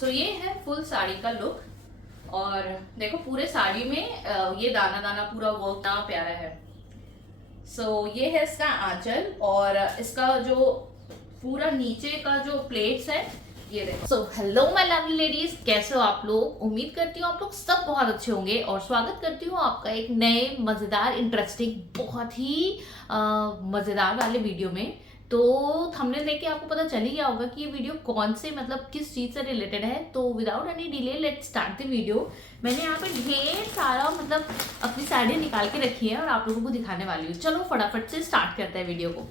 सो ये है फुल साड़ी का लुक। और देखो पूरे साड़ी में ये दाना दाना पूरा वर्क ना प्यारा है। सो ये है इसका आंचल और इसका जो पूरा नीचे का जो प्लेट्स है ये देखो। So hello my lovely ladies, कैसे हो आप लोग? उम्मीद करती हूँ आप लोग सब बहुत अच्छे होंगे और स्वागत करती हूँ आपका एक नए मजेदार इंटरेस्टिंग बहुत ही मजेदार वाले वीडियो में। तो थंबनेल देख के आपको पता चल ही गया होगा कि ये वीडियो कौन से मतलब किस चीज से रिलेटेड है। तो without any delay let's start the video. मैंने यहाँ पे ढेर सारा मतलब अपनी साड़ियाँ निकाल के रखी है और आप लोगों को दिखाने वाली हूँ। चलो फटाफट से स्टार्ट करते हैं वीडियो को।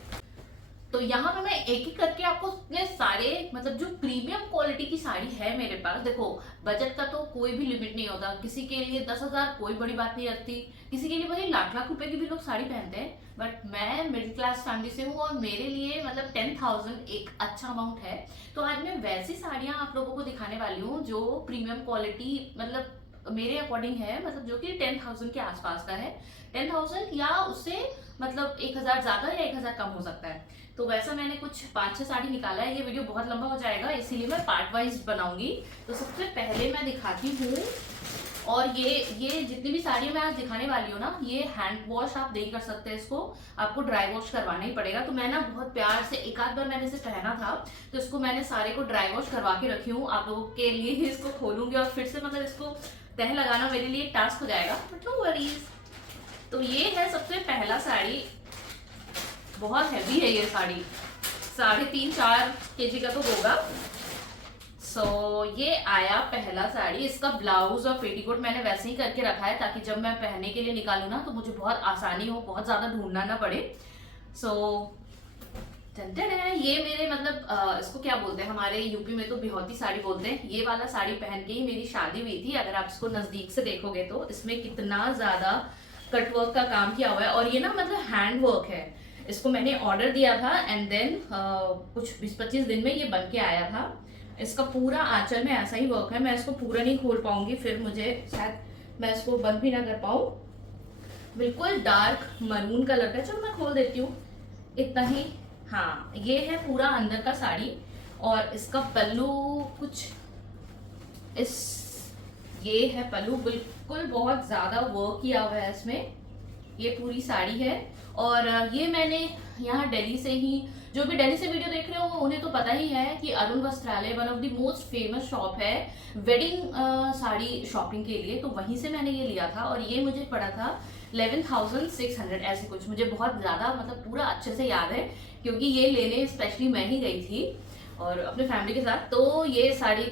तो यहाँ पे मैं एक एक करके आपको इतने सारे मतलब जो प्रीमियम क्वालिटी की साड़ी है मेरे पास। देखो बजट का तो कोई भी लिमिट नहीं होता, किसी के लिए 10,000 कोई बड़ी बात नहीं लगती, किसी के लिए भाई लाख लाख रुपए की भी लोग साड़ी पहनते हैं। बट मैं मिडिल क्लास फैमिली से हूँ और मेरे लिए मतलब 10,000 एक अच्छा अमाउंट है। तो आज मैं वैसी साड़ियाँ आप लोगों को दिखाने वाली हूँ जो प्रीमियम क्वालिटी मतलब मेरे अकॉर्डिंग है, मतलब जो कि 10,000 के आसपास का है। 10,000 या उससे मतलब 1,000 ज्यादा या 1,000 कम हो सकता है। तो वैसा मैंने कुछ 5-6 साड़ी निकाला है। ये वीडियो बहुत लंबा हो जाएगा इसीलिए मैं पार्ट वाइज बनाऊंगी। तो सबसे पहले मैं दिखाती हूँ, और ये जितनी भी साड़ियाँ मैं आज दिखाने वाली हूँ ना, ये हैंड वॉश आप नहीं कर सकते, इसको आपको ड्राई वॉश करवाना ही पड़ेगा। तो मैं ना बहुत प्यार से एक आध बार मैंने इसे पहना था, तो इसको मैंने सारे को ड्राई वॉश करवा के रखी हूँ। आप लोगों के लिए ही इसको खोलूंगी और फिर से मतलब इसको तह लगाना मेरे लिए टास्क हो जाएगा, बट नो वरीज। तो ये है सबसे पहला साड़ी, बहुत हैवी है ये साड़ी, 3.5-4 kg का तो होगा। सो ये आया पहला साड़ी। इसका ब्लाउज और पेटीकोट मैंने वैसे ही करके रखा है ताकि जब मैं पहनने के लिए निकालूं ना तो मुझे बहुत आसानी हो, बहुत ज्यादा ढूंढना ना पड़े। सो ये मेरे मतलब इसको क्या बोलते हैं, हमारे यूपी में तो बिहौती साड़ी बोलते हैं। ये वाला साड़ी पहन के ही मेरी शादी हुई थी। अगर आप इसको नजदीक से देखोगे तो इसमें कितना ज्यादा कटवर्क का काम किया हुआ है और ये ना मतलब हैंड वर्क है। इसको मैंने ऑर्डर दिया था एंड देन कुछ 20-25 दिन में ये बन के आया था। इसका पूरा आंचल में ऐसा ही वर्क है। मैं इसको पूरा नहीं खोल पाऊंगी, फिर मुझे शायद मैं इसको बंद भी ना कर पाऊं। बिल्कुल डार्क मरून कलर का, चलो मैं खोल देती हूँ इतना ही। हाँ ये है पूरा अंदर का साड़ी और इसका पल्लू कुछ इस ये है पल्लू, बिल्कुल बहुत ज्यादा वर्क किया हुआ है इसमें। ये पूरी साड़ी है और ये मैंने यहाँ दिल्ली से ही, जो भी दिल्ली से वीडियो देख रहे हो उन्हें तो पता ही है कि Arun Vastralaya one of the most famous shop है वेडिंग साड़ी शॉपिंग के लिए। तो वहीं से मैंने ये लिया था और ये मुझे पड़ा था 11,600 ऐसे कुछ। मुझे बहुत ज्यादा मतलब पूरा अच्छे से याद है क्योंकि ये लेने स्पेशली मैं ही गई थी और अपने फैमिली के साथ। तो ये साड़ी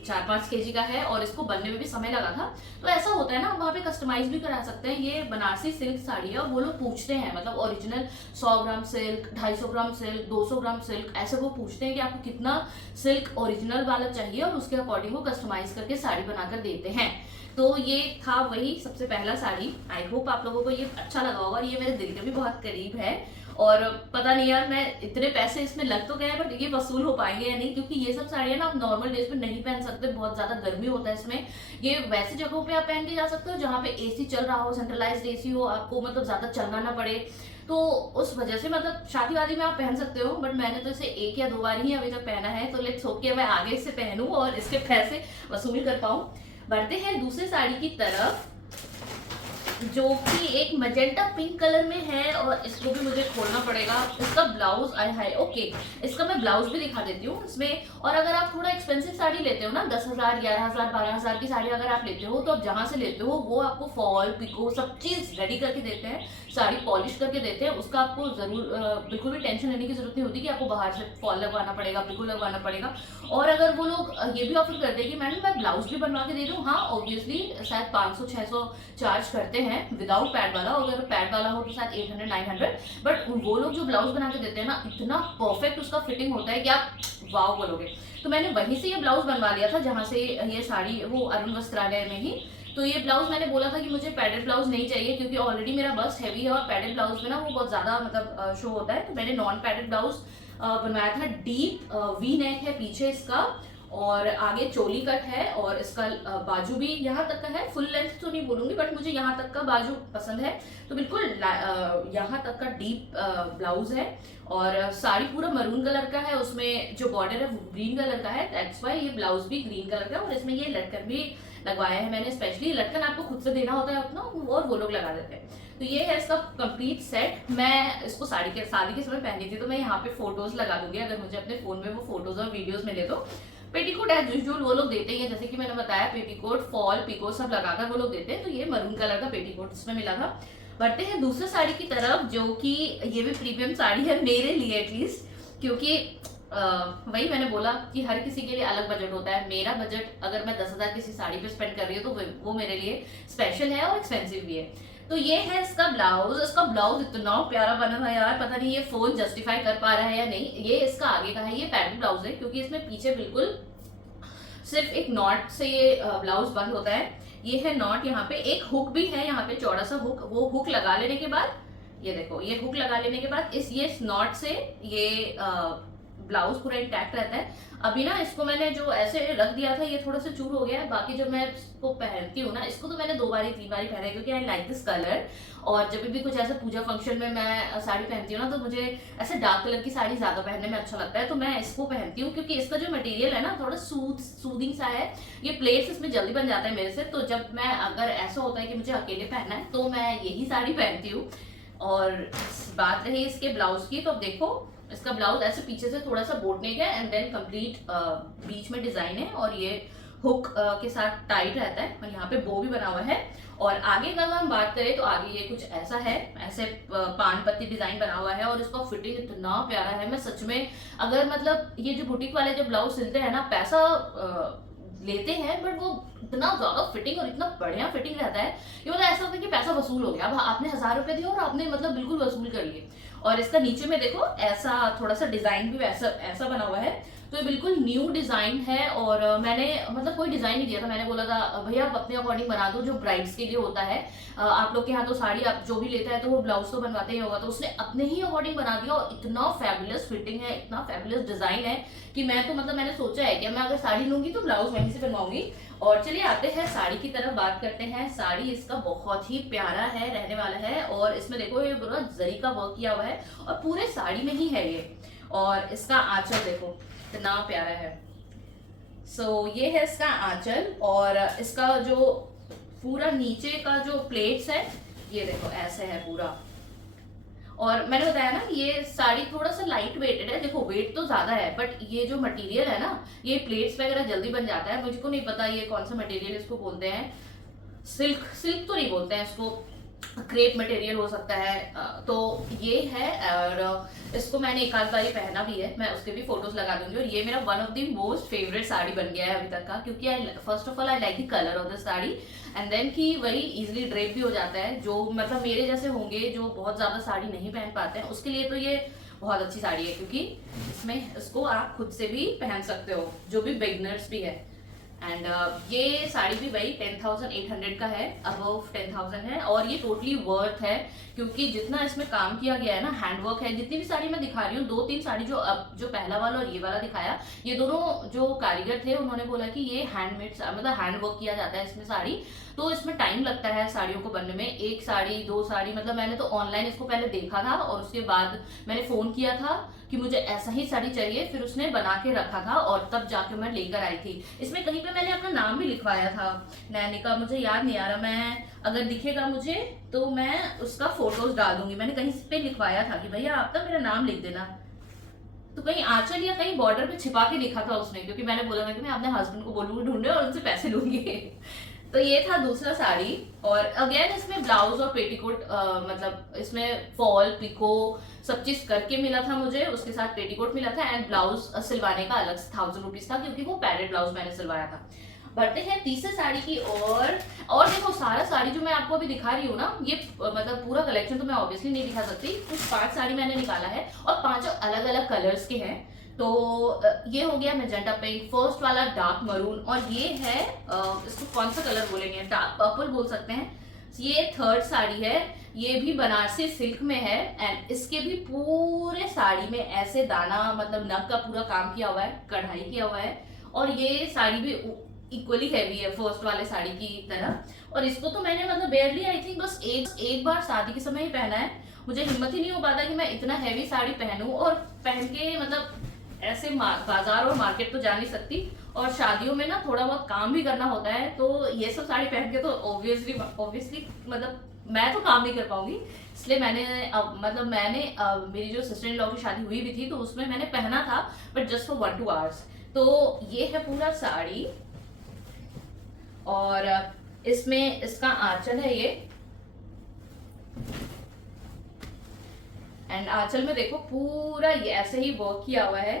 4-5 kg का है और इसको बनने में भी समय लगा था। तो ऐसा होता है ना, वहाँ पे कस्टमाइज भी करा सकते हैं। ये बनारसी सिल्क साड़ी है और वो लोग पूछते हैं मतलब ओरिजिनल 100 ग्राम सिल्क, 250 ग्राम सिल्क, 200 ग्राम सिल्क, ऐसे वो पूछते हैं कि आपको कितना सिल्क ओरिजिनल वाला चाहिए और उसके अकॉर्डिंग वो कस्टमाइज करके साड़ी बनाकर देते हैं। तो ये था वही सबसे पहला साड़ी। आई होप आप लोगों को ये अच्छा लगा होगा। ये मेरे दिल के भी बहुत करीब है और पता नहीं यार मैं इतने पैसे इसमें लग तो गए बट ये वसूल हो पाएंगे या नहीं, क्योंकि ये सब साड़ियाँ ना आप नॉर्मल डेज में नहीं पहन सकते, बहुत ज्यादा गर्मी होता है इसमें। ये वैसी जगहों पे आप पहन के जा सकते हो जहाँ पे एसी चल रहा हो, सेंट्रलाइज्ड एसी हो, आपको मतलब ज्यादा चलना ना पड़े। तो उस वजह से मतलब शादी वादी में आप पहन सकते हो, बट मैंने तो इसे 1 या 2 बार ही अभी तक पहना है। तो लेट्स होप कि मैं आगे इससे पहनूं और इसके पैसे वसूल कर पाऊं। बढ़ते हैं दूसरी साड़ी की तरफ जो कि एक मजेंटा पिंक कलर में है और इसको भी मुझे खोलना पड़ेगा। इसका ब्लाउज आय हाय, ओके इसका मैं ब्लाउज भी दिखा देती हूँ इसमें। और अगर आप थोड़ा एक्सपेंसिव साड़ी लेते हो ना, 10,000, 11,000, 12,000 की साड़ी अगर आप लेते हो तो आप जहां से लेते हो वो आपको फॉल पिको सब चीज रेडी करके देते हैं, साड़ी पॉलिश करके देते हैं। उसका आपको जरूर बिल्कुल भी टेंशन लेने की जरूरत नहीं होती कि आपको बाहर से फॉल लगवाना पड़ेगा, पिको लगवाना पड़ेगा। और अगर वो लोग ये भी ऑफर करते हैं कि मैडम मैं ब्लाउज भी बनवा के दे दूँ, हाँ ऑब्वियसली शायद 500-600 चार्ज करते हैं विदाउट पैड वाला, अगर पैड वाला हो तो शायद 800-900। बट वो लोग जो ब्लाउज बना के देते हैं ना, इतना परफेक्ट उसका फिटिंग होता है कि आप वाव बोलोगे। तो मैंने वहीं से ये ब्लाउज बनवा लिया था जहां से ये साड़ी, वो अरुण वस्त्रालय में ही। तो ये ब्लाउज मैंने बोला था कि मुझे पैडेड ब्लाउज नहीं चाहिए क्योंकि ऑलरेडी मेरा बस्ट हैवी है और पैडेड ब्लाउज में ना वो बहुत ज्यादा मतलब शो होता है। तो मैंने नॉन पैडेड ब्लाउज बनवाया था। डीप वी नेक है पीछे इसका और आगे चोली कट है और इसका बाजू भी यहाँ तक का है। फुल लेंथ तो नहीं बोलूंगी बट मुझे यहाँ तक का बाजू पसंद है, तो बिल्कुल यहाँ तक का डीप ब्लाउज है। और साड़ी पूरा मरून कलर का है, उसमें जो बॉर्डर है वो ग्रीन कलर का है, दैट्स वाई ये ब्लाउज भी ग्रीन कलर का है। और इसमें ये लटकन भी लगवाया है मैंने स्पेशली। लटकन आपको खुद से देना होता है अपना, और वो लोग लगा देते हैं। तो ये है इसका कंप्लीट सेट। मैं इसको शादी के समय पहनी थी, तो मैं यहाँ पे फोटोज लगा दूंगी अगर मुझे अपने फोन में वो फोटोज और वीडियोस मिले तो। पेटीकोट एज यूजुअल वो लोग देते ही हैं, जैसे कि मैंने बताया पेटीकोट, फॉल, पिको सब लगाकर वो लोग देते हैं। तो ये मरून कलर का पेटीकोट इसमें मिला था। बढ़ते हैं दूसरे साड़ी की तरफ, जो कि ये भी प्रीमियम साड़ी है मेरे लिए एटलीस्ट, क्योंकि वही मैंने बोला कि हर किसी के लिए अलग बजट होता है। मेरा बजट अगर मैं 10,000 किसी साड़ी पे स्पेंड कर रही हूँ तो वो मेरे लिए स्पेशल है और एक्सपेंसिव भी है। तो ये है इसका ब्लाउज। इसका ब्लाउज इतना प्यारा बना था यार, पता नहीं ये फोन जस्टिफाई कर पा रहा है या नहीं। ये इसका आगे का है, ये पैरेंट ब्लाउज है, क्योंकि इसमें पीछे बिल्कुल सिर्फ एक नॉट से ये ब्लाउज बंद होता है। ये है नॉट, यहाँ पे एक हुक भी है, यहाँ पे चौड़ा सा हुक। वो हुक लगा लेने के बाद ये देखो, ये हुक लगा लेने के बाद ये नॉट से ये ब्लाउज पूरा इंटैक्ट रहता है। अभी ना इसको मैंने जो ऐसे रख दिया था ये थोड़ा सा चूर हो गया है। बाकी जब मैं इसको पहनती हूँ ना, इसको तो मैंने 2 बारी 3 बारी पहना है, क्योंकि आई लाइक दिस कलर। और जब भी कुछ ऐसा पूजा फंक्शन में मैं साड़ी पहनती हूँ ना, तो मुझे ऐसे डार्क कलर की साड़ी ज्यादा पहनने में अच्छा लगता है, तो मैं इसको पहनती हूँ। क्योंकि इसका जो मटेरियल है ना थोड़ा सूदिंग सा है, ये प्लेट्स इसमें जल्दी बन जाता है मेरे से। तो जब मैं अगर ऐसा होता है कि मुझे अकेले पहनना है तो मैं यही साड़ी पहनती हूँ। और बात रही इसके ब्लाउज की, तो देखो इसका ब्लाउज ऐसे पीछे से थोड़ा सा बोटनेक है एंड देन कंप्लीट बीच में डिजाइन है, और ये हुक के साथ टाइट रहता है, और यहाँ पे बो भी बना हुआ है। और आगे अगर हम बात करें तो आगे ये कुछ ऐसा है, ऐसे पान पत्ती डिजाइन बना हुआ है, और इसका फिटिंग इतना प्यारा है। मैं सच में, अगर मतलब ये जो बुटीक वाले जो ब्लाउज सिलते हैं ना, पैसा लेते हैं बट वो इतना ज्यादा फिटिंग और इतना बढ़िया फिटिंग रहता है कि मतलब ऐसा होता है कि पैसा वसूल हो गया। अब आपने 1000 रुपए दिए और आपने मतलब बिल्कुल वसूल कर लिए। और इसका नीचे में देखो ऐसा थोड़ा सा डिजाइन भी ऐसा बना हुआ है, तो ये बिल्कुल न्यू डिजाइन है। और मैंने मतलब कोई डिजाइन नहीं दिया था, मैंने बोला था भैया आप अपने अकॉर्डिंग बना दो, जो ब्राइड्स के लिए होता है। आप लोग के यहाँ तो साड़ी आप जो भी लेता है तो वो ब्लाउज तो बनवाते ही होगा, तो उसने अपने ही अकॉर्डिंग बना दिया। और इतना फैबुलस फिटिंग है, इतना फैबुलस डिजाइन है कि मैं तो मतलब मैंने सोचा है कि मैं अगर साड़ी लूंगी तो ब्लाउज वहीं से बनवाऊंगी। और चलिए आते हैं साड़ी की तरफ, बात करते हैं। साड़ी इसका बहुत ही प्यारा है, रहने वाला है। और इसमें देखो ये पूरा जरी का वर्क किया हुआ है, और पूरे साड़ी में ही है ये। और इसका आंचल देखो इतना प्यारा है। सो ये है इसका आंचल, और इसका जो पूरा नीचे का जो प्लेट्स है ये देखो ऐसे है पूरा। और मैंने बताया ना ये साड़ी थोड़ा सा लाइट वेटेड है, देखो वेट तो ज्यादा है बट ये जो मटेरियल है ना, ये प्लेट्स वगैरह जल्दी बन जाता है। मुझको नहीं पता ये कौन सा मटेरियल इसको बोलते हैं, सिल्क तो नहीं बोलते हैं इसको, क्रेप मटेरियल हो सकता है। तो ये है, और इसको मैंने एक आध बारी पहना भी है, मैं उसके भी फोटोज लगा दूंगी। और ये मेरा one of the most favourite sari बन गया है अभी तक का, क्योंकि first of all I like the colour of the sari, and then कि वही इजिली ड्रेप भी हो जाता है। जो मतलब मेरे जैसे होंगे जो बहुत ज्यादा साड़ी नहीं पहन पाते हैं उसके लिए तो ये बहुत अच्छी साड़ी है, क्योंकि इसमें इसको आप खुद से भी पहन सकते हो, जो भी बिगनर्स भी है। एंड ये साड़ी भी वही 10,800 का है, अबव 10,000 है। और ये टोटली वर्थ है, क्योंकि जितना इसमें काम किया गया है ना, हैंडवर्क है। जितनी भी साड़ी मैं दिखा रही हूँ, 2-3 साड़ी जो पहला वाला और ये वाला दिखाया, ये दोनों जो कारीगर थे उन्होंने बोला कि ये हैंडमेड मतलब हैंडवर्क किया जाता है इसमें साड़ी, तो इसमें टाइम लगता है साड़ियों को बनने में। एक साड़ी 2 साड़ी, मतलब मैंने तो ऑनलाइन इसको पहले देखा था और उसके बाद मैंने फोन किया था कि मुझे ऐसा ही साड़ी चाहिए, फिर उसने बना के रखा था और तब जाके मैं लेकर आई थी। इसमें कहीं पे मैंने अपना नाम भी लिखवाया था, नैनिका, मुझे याद नहीं आ रहा, मैं अगर दिखेगा मुझे तो मैं उसका फोटोज डाल दूंगी। मैंने कहीं पे लिखवाया था कि भैया आपका मेरा नाम लिख देना, तो कहीं आंचल या कहीं बॉर्डर पे छिपा के लिखा था उसने, क्योंकि मैंने बोला था कि मैं अपने हस्बैंड को बोलूंगी ढूंढे और उनसे पैसे लूंगी। तो ये था दूसरा साड़ी। और अगेन इसमें ब्लाउज और पेटीकोट मतलब इसमें फॉल पिको सब चीज करके मिला था मुझे, उसके साथ पेटीकोट मिला था, एंड ब्लाउज सिलवाने का अलग से 1000 रुपीज था, क्योंकि वो पैरेड ब्लाउज मैंने सिलवाया था। बढ़ते हैं तीसरे साड़ी की और देखो सारा साड़ी जो मैं आपको अभी दिखा रही हूँ ना, ये मतलब पूरा कलेक्शन तो मैं ऑब्वियसली नहीं दिखा सकती, कुछ 5 साड़ी मैंने निकाला है और 5 अलग अलग कलर्स के हैं। तो ये हो गया मैजेंटा पिंक, फर्स्ट वाला डार्क मरून, और ये है इसको कौन सा कलर बोलेंगे, डार्क पर्पल बोल सकते हैं। ये थर्ड साड़ी है, ये भी बनारसी सिल्क में है, एंड इसके भी पूरे साड़ी में ऐसे दाना मतलब नग का पूरा काम किया हुआ है, कढ़ाई किया हुआ है, और ये साड़ी भी इक्वली हैवी है फर्स्ट वाले साड़ी की तरह। और इसको तो मैंने मतलब बेयरली आई थिंक बस एक बार शादी के समय ही पहना है। मुझे हिम्मत ही नहीं हो पाता कि मैं इतना हैवी साड़ी पहनूं, और पहन के मतलब ऐसे बाजार और मार्केट तो जा नहीं सकती, और शादियों में ना थोड़ा बहुत काम भी करना होता है, तो ये सब साड़ी पहन के तो ऑब्वियसली मतलब मैं तो काम नहीं कर पाऊंगी। इसलिए मैंने मेरी जो सिस्टर इन लॉ की शादी हुई भी थी तो उसमें मैंने पहना था, बट जस्ट फॉर 1-2 आवर्स। तो ये है पूरा साड़ी, और इसमें इसका आंचल है ये, एंड आंचल में देखो पूरा ये ऐसे ही वर्क किया हुआ है।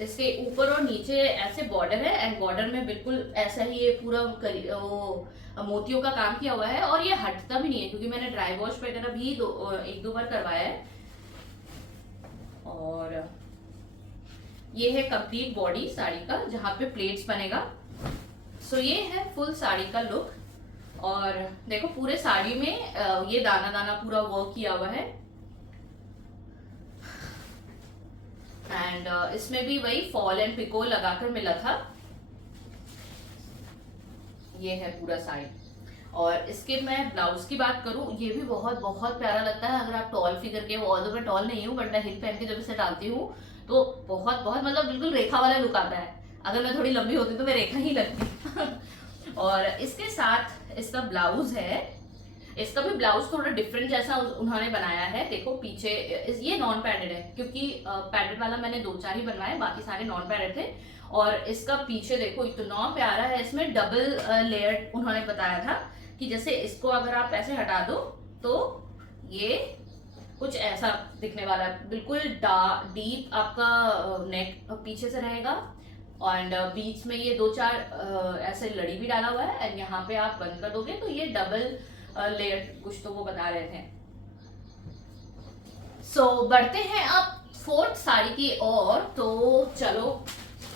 इसके ऊपर और नीचे ऐसे बॉर्डर है, एंड बॉर्डर में बिल्कुल ऐसा ही ये पूरा वो मोतियों का काम किया हुआ है, और ये हटता भी नहीं है क्योंकि मैंने ड्राई वॉश वगैरह भी 1-2 बार करवाया है। और ये है कंप्लीट बॉडी साड़ी का जहाँ पे प्लेट्स बनेगा। सो ये है फुल साड़ी का लुक, और देखो पूरे साड़ी में ये दाना दाना पूरा वर्क किया हुआ है, एंड इसमें भी वही फॉल एंड पिको लगाकर मिला था। ये है पूरा साड़ी, और इसके मैं ब्लाउज की बात करूं, ये भी बहुत बहुत प्यारा लगता है। अगर आप टॉल फिगर के, ऑल्दो मैं टॉल नहीं हूँ बट मैं हिल पहन के जब इसे डालती हूँ तो बहुत बहुत मतलब बिल्कुल रेखा वाला लुक आता है। अगर मैं थोड़ी लंबी होती तो मैं रेखा ही लगती। और इसके साथ इसका ब्लाउज है, इसका भी ब्लाउज थोड़ा डिफरेंट जैसा उन्होंने बनाया है। देखो पीछे ये नॉन पैडेड है, क्योंकि पैडेड वाला मैंने 2-4 ही बनवाए, बाकी सारे नॉन पैडेड थे। और इसका पीछे देखो इतना प्यारा है, इसमें डबल लेयर उन्होंने बताया था कि जैसे इसको अगर आप ऐसे हटा दो तो ये कुछ ऐसा दिखने वाला है, बिल्कुल डीप आपका नेक पीछे से रहेगा, एंड बीच में ये 2-4 ऐसे लड़ी भी डाला हुआ है, एंड यहाँ पे आप बंद कर दोगे तो ये डबल लेयर कुछ तो वो बता रहे थे। सो बढ़ते हैं अब 4th साड़ी की ओर। तो चलो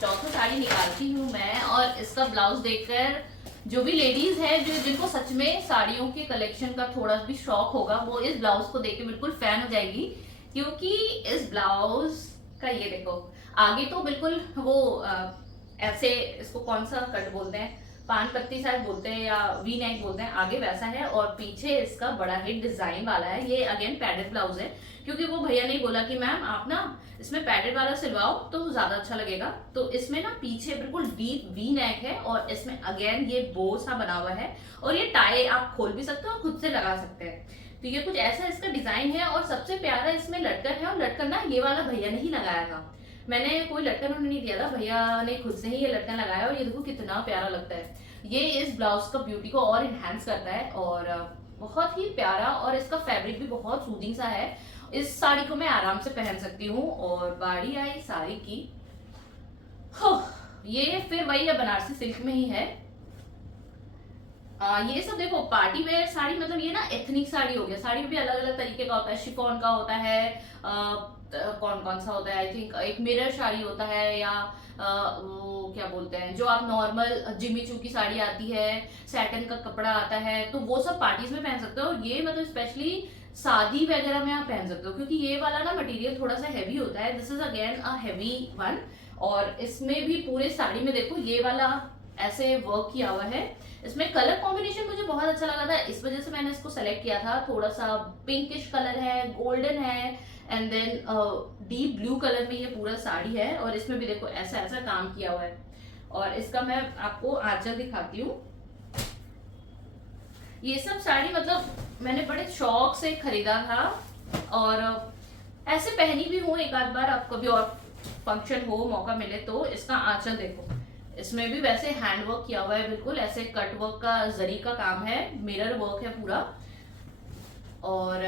चौथा साड़ी निकालती हूँ मैं, और इसका ब्लाउज देखकर जो भी लेडीज है जिनको सच में साड़ियों के कलेक्शन का थोड़ा भी शौक होगा वो इस ब्लाउज को देख के बिल्कुल फैन हो जाएगी, क्योंकि इस ब्लाउज का ये देखो आगे तो बिल्कुल वो ऐसे इसको कौन सा कट बोलते हैं, पान पत्ती शायद बोलते हैं या वी नेक बोलते हैं, आगे वैसा है, और पीछे इसका बड़ा ही डिजाइन वाला है। ये अगेन पैडेड ब्लाउज है, क्योंकि वो भैया ने बोला कि मैम आप ना इसमें पैडेड वाला सिलवाओ तो ज्यादा अच्छा लगेगा। तो इसमें ना पीछे बिल्कुल डीप वी नेक है, और इसमें अगेन ये बो सा बना हुआ है, और ये टाई आप खोल भी सकते हो और खुद से लगा सकते हैं। तो ये कुछ ऐसा इसका डिजाइन है, और सबसे प्यारा इसमें लटकन है, और लटकन ना ये वाला भैया ने ही लगाया था, मैंने कोई लटकन उन्हें नहीं दिया था, भैया ने खुद से ही ये लटकन लगाया, और ये देखो कितना प्यारा लगता है। ये इस ब्लाउज का ब्यूटी को और इनहेंस करता है, और बहुत ही प्यारा, और इसका फैब्रिक भी बहुत सूदिंग सा है। इस साड़ी को मैं आराम से पहन सकती हूँ। और बारी आई साड़ी की, ये फिर वही है बनारसी सिल्क में ही है। ये सब देखो पार्टी वेयर साड़ी, मतलब ये ना एथनिक साड़ी हो गया। साड़ी में भी अलग अलग तरीके का होता है, शिफॉन का होता है, कौन कौन सा होता है, आई थिंक एक मिरर साड़ी होता है, या वो क्या बोलते हैं जो आप नॉर्मल जिमी चू की साड़ी आती है, सैटन का कपड़ा आता है, तो वो सब पार्टीज में पहन सकते हो। ये मतलब स्पेशली शादी वगैरह में आप पहन सकते हो, क्योंकि ये वाला ना मटेरियल थोड़ा सा हैवी होता है। This is again a heavy one, और इसमें भी पूरे साड़ी में देखो ये वाला ऐसे वर्क किया हुआ है। इसमें कलर कॉम्बिनेशन मुझे बहुत अच्छा लगा था, इस वजह से मैंने इसको सेलेक्ट किया था। थोड़ा सा पिंकिश कलर है, गोल्डन है, and then deep blue colour में ये पूरा साड़ी है, और इसमें भी देखो ऐसा ऐसा काम किया हुआ है। और इसका मैं आपको आंचल दिखाती हूँ। ये सब साड़ी मतलब मैंने बड़े शौक से खरीदा था, और ऐसे पहनी भी हूँ एक आध बार, अब कभी और फंक्शन हो मौका मिले तो। इसका आंचल देखो, इसमें भी वैसे हैंड वर्क किया हुआ है, बिल्कुल ऐसे कट वर्क का जरी का काम है, मिरर वर्क है पूरा। और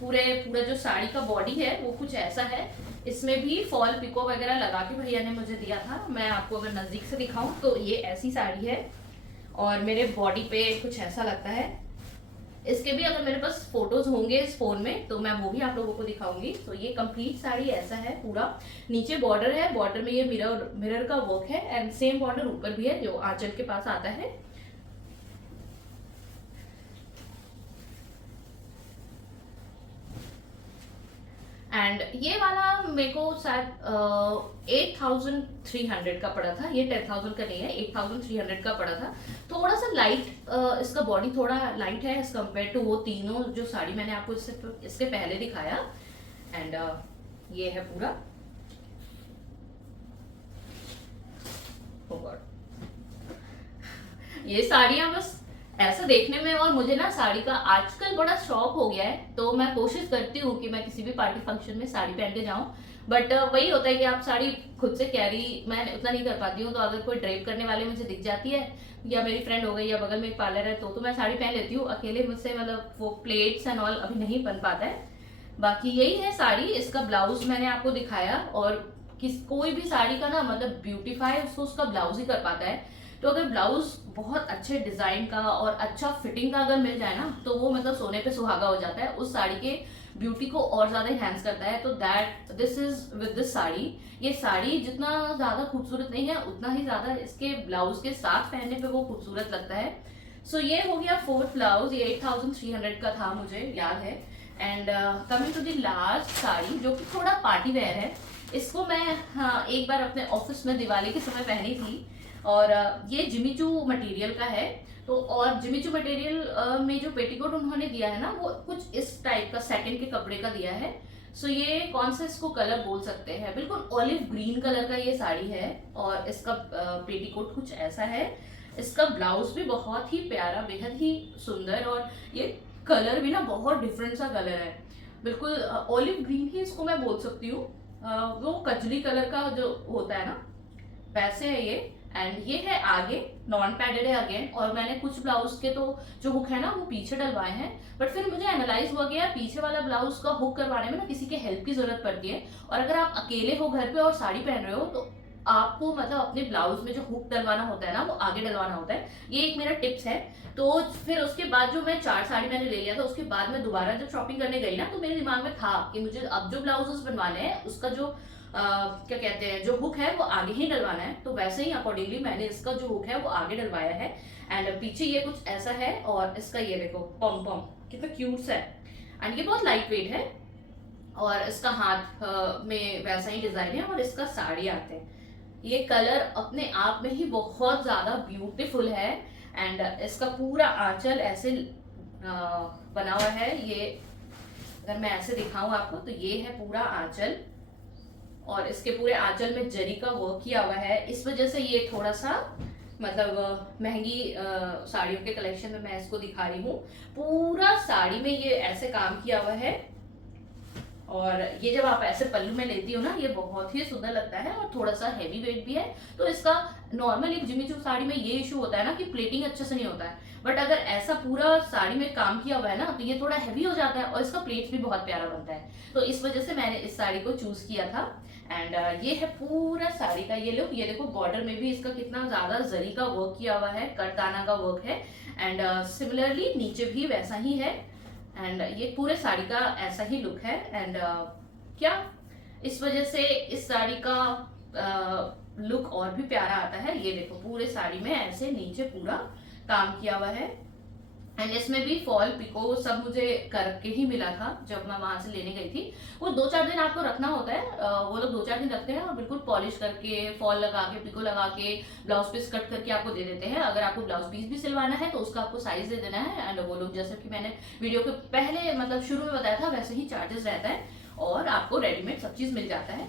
पूरा जो साड़ी का बॉडी है वो कुछ ऐसा है। इसमें भी फॉल पिको वगैरह लगा के भैया ने मुझे दिया था। मैं आपको अगर नजदीक से दिखाऊं तो ये ऐसी साड़ी है, और मेरे बॉडी पे कुछ ऐसा लगता है। इसके भी अगर मेरे पास फोटोज होंगे इस फोन में तो मैं वो भी आप लोगों को दिखाऊंगी। तो ये कंप्लीट साड़ी ऐसा है पूरा। नीचे बॉर्डर है, बॉर्डर में ये मिरर का वर्क है, एंड सेम बॉर्डर ऊपर भी है जो आंचल के पास आता है। एंड ये वाला मेरे को शायद 8,300 का पड़ा था, ये 10,000 का नहीं है, 8,300 का पड़ा था। थोड़ा सा लाइट, इसका बॉडी थोड़ा लाइट है एज कम्पेयर टू वो तीनों जो साड़ी मैंने आपको इसके पहले दिखाया। एंड ये है पूरा, ये साड़ियां बस ऐसा देखने में, और मुझे ना साड़ी का आजकल बड़ा शौक हो गया है, तो मैं कोशिश करती हूँ कि मैं किसी भी पार्टी फंक्शन में साड़ी पहन के जाऊं। बट वही होता है कि आप साड़ी खुद से कैरी मैं उतना नहीं कर पाती हूँ, तो अगर कोई ड्राइव करने वाले मुझे दिख जाती है, या मेरी फ्रेंड हो गई, या बगल में एक पार्लर है, तो मैं साड़ी पहन लेती हूँ। अकेले मुझसे मतलब वो प्लेट्स एंड ऑल अभी नहीं बन पाता है। बाकी यही है साड़ी, इसका ब्लाउज मैंने आपको दिखाया, और कोई भी साड़ी का ना मतलब ब्यूटीफाई उसको उसका ब्लाउज ही कर पाता है। तो अगर ब्लाउज बहुत अच्छे डिजाइन का और अच्छा फिटिंग का अगर मिल जाए ना, तो वो मतलब सोने पे सुहागा हो जाता है, उस साड़ी के ब्यूटी को और ज्यादा एनहांस करता है। तो that this is with this sari. ये साड़ी जितना ज्यादा खूबसूरत नहीं है, उतना ही ज्यादा इसके ब्लाउज के साथ पहनने पे वो खूबसूरत लगता है। सो ये हो गया फोर्थ ब्लाउज, ये 8,300 का था, मुझे याद है। And coming to the last sari, जो कि थोड़ा पार्टी वेयर है। इसको मैं एक बार अपने ऑफिस में दिवाली के समय पहनी थी, और ये जिमीचू मटेरियल का है। तो और जिमीचू मटेरियल में जो पेटीकोट उन्होंने दिया है ना, वो कुछ इस टाइप का सेकंड के कपड़े का दिया है। सो ये कौन सा इसको कलर बोल सकते हैं, बिल्कुल ऑलिव ग्रीन कलर का ये साड़ी है, और इसका पेटीकोट कुछ ऐसा है। इसका ब्लाउज भी बहुत ही प्यारा, बेहद ही सुंदर, और ये कलर भी ना बहुत डिफरेंट सा कलर है, बिल्कुल ऑलिव ग्रीन ही इसको मैं बोल सकती हूँ। वो कजली कलर का जो होता है ना, वैसे है ये। एंड ये है आगे, नॉन पैडेड है अगेन, और मैंने कुछ ब्लाउज के तो जो हुक है ना वो पीछे डलवाए हैं। बट फिर मुझे एनालाइज हुआ गया पीछे वाला ब्लाउज का हुक करवाने में ना किसी के हेल्प की जरूरत पड़ती है, और अगर आप अकेले हो घर पे और साड़ी पहन रहे हो, तो आपको मतलब अपने ब्लाउज में जो हुक डलवाना होता है ना, वो आगे डलवाना होता है। ये एक मेरा टिप्स है। तो फिर उसके बाद जो मैं 4 साड़ी मैंने ले लिया था, उसके बाद मैं दोबारा जब शॉपिंग करने गई ना, तो मेरे दिमाग में था कि मुझे अब जो ब्लाउजेस बनवाने हैं उसका जो क्या कहते हैं, जो हुक है वो आगे ही डलवाना है। तो वैसे ही अकॉर्डिंगली मैंने इसका जो हुक है वो आगे डलवाया है। एंड पीछे ये कुछ ऐसा है, और इसका ये देखो पॉम पॉम कितना क्यूट सा है, एंड ये बहुत लाइट वेट है, और इसका हाथ में वैसा ही डिजाइन है, और इसका साड़ी आते हैं। ये कलर अपने आप में ही बहुत ज्यादा ब्यूटीफुल है। एंड इसका पूरा आंचल ऐसे बना हुआ है। ये अगर मैं ऐसे दिखाऊं आपको, तो ये है पूरा आंचल, और इसके पूरे आंचल में जरी का वर्क किया हुआ है। इस वजह से ये थोड़ा सा मतलब महंगी साड़ियों के कलेक्शन में मैं इसको दिखा रही हूँ। पूरा साड़ी में ये ऐसे काम किया हुआ है, और ये जब आप ऐसे पल्लू में लेती हो ना, ये बहुत ही सुंदर लगता है, और थोड़ा सा हैवी वेट भी है। तो इसका नॉर्मल एक जिमीचू साड़ी में ये इशू होता है ना कि प्लेटिंग अच्छे से नहीं होता है, बट अगर ऐसा पूरा साड़ी में काम किया हुआ है ना, तो ये थोड़ा हैवी हो जाता है, और इसका प्लेट भी बहुत प्यारा बनता है। तो इस वजह से मैंने इस साड़ी को चूज किया था। एंड ये है पूरा साड़ी का ये लुक। ये देखो बॉर्डर में भी इसका कितना ज्यादा जरी का वर्क किया हुआ है, करदाना का वर्क है, एंड सिमिलरली नीचे भी वैसा ही है। एंड ये पूरे साड़ी का ऐसा ही लुक है। एंड क्या इस वजह से इस साड़ी का लुक और भी प्यारा आता है। ये देखो पूरे साड़ी में ऐसे नीचे पूरा काम किया हुआ है, एंड इसमें भी फॉल पिको सब मुझे करके ही मिला था जब मैं वहां से लेने गई थी। वो 2-4 दिन आपको रखना होता है, वो लोग 2-4 दिन रखते हैं, और बिल्कुल पॉलिश करके फॉल लगा के पिको लगा के ब्लाउज पीस कट करके आपको दे देते हैं। अगर आपको ब्लाउज पीस भी सिलवाना है तो उसका आपको साइज दे देना है, एंड वो लोग जैसे कि मैंने वीडियो के पहले मतलब शुरू में बताया था वैसे ही चार्जेस रहता है, और आपको रेडीमेड सब चीज मिल जाता है।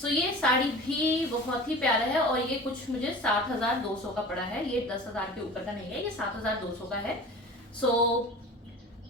सो ये साड़ी भी बहुत ही प्यारा है, और ये कुछ मुझे 7,200 का पड़ा है। ये 10,000 के ऊपर का नहीं है, ये 7,200 का है। सो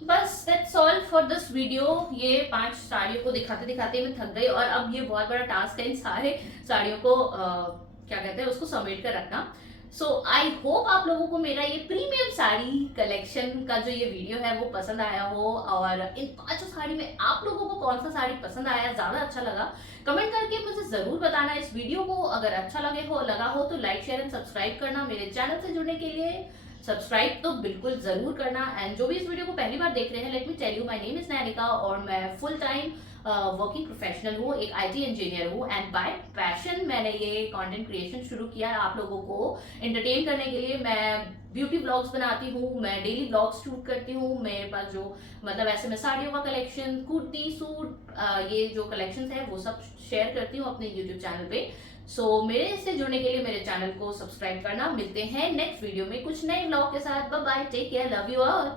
बस that's all for this video. ये 5 साड़ियों को दिखाते दिखाते मैं थक गई, और अब ये बहुत बड़ा टास्क है इन सारे साड़ियों को क्या कहते हैं उसको समेट कर रखना। सो आई होप आप लोगों को मेरा ये प्रीमियम साड़ी कलेक्शन का जो ये वीडियो है वो पसंद आया हो, और इन 5 साड़ी में आप लोगों को कौन सा साड़ी पसंद आया, ज्यादा अच्छा लगा, कमेंट करके मुझे जरूर बताना। इस वीडियो को अगर अच्छा लगा हो तो लाइक शेयर एंड सब्सक्राइब करना। मेरे चैनल से जुड़ने के लिए सब्सक्राइब तो बिल्कुल जरूर करना। एंड जो भी इस वीडियो को पहली बार देख रहे हैं, let me tell you my name is Nainika, और मैं फुल टाइम वर्किंग प्रोफेशनल हूँ, एक IT इंजीनियर हूँ, एंड बाय पैशन मैंने ये कंटेंट क्रिएशन शुरू किया है आप लोगों को एंटरटेन करने के लिए। मैं ब्यूटी ब्लॉग्स बनाती हूँ, मैं डेली ब्लॉग्स शूट करती हूँ। मेरे पास जो मतलब ऐसे मैं साड़ियों का कलेक्शन, कुर्ती, सूट, ये जो कलेक्शंस है वो सब शेयर करती हूँ अपने यूट्यूब चैनल पे। सो मेरे से जुड़ने के लिए मेरे चैनल को सब्सक्राइब करना। मिलते हैं नेक्स्ट वीडियो में कुछ नए ब्लॉग के साथ। Bye bye, take care, love you all.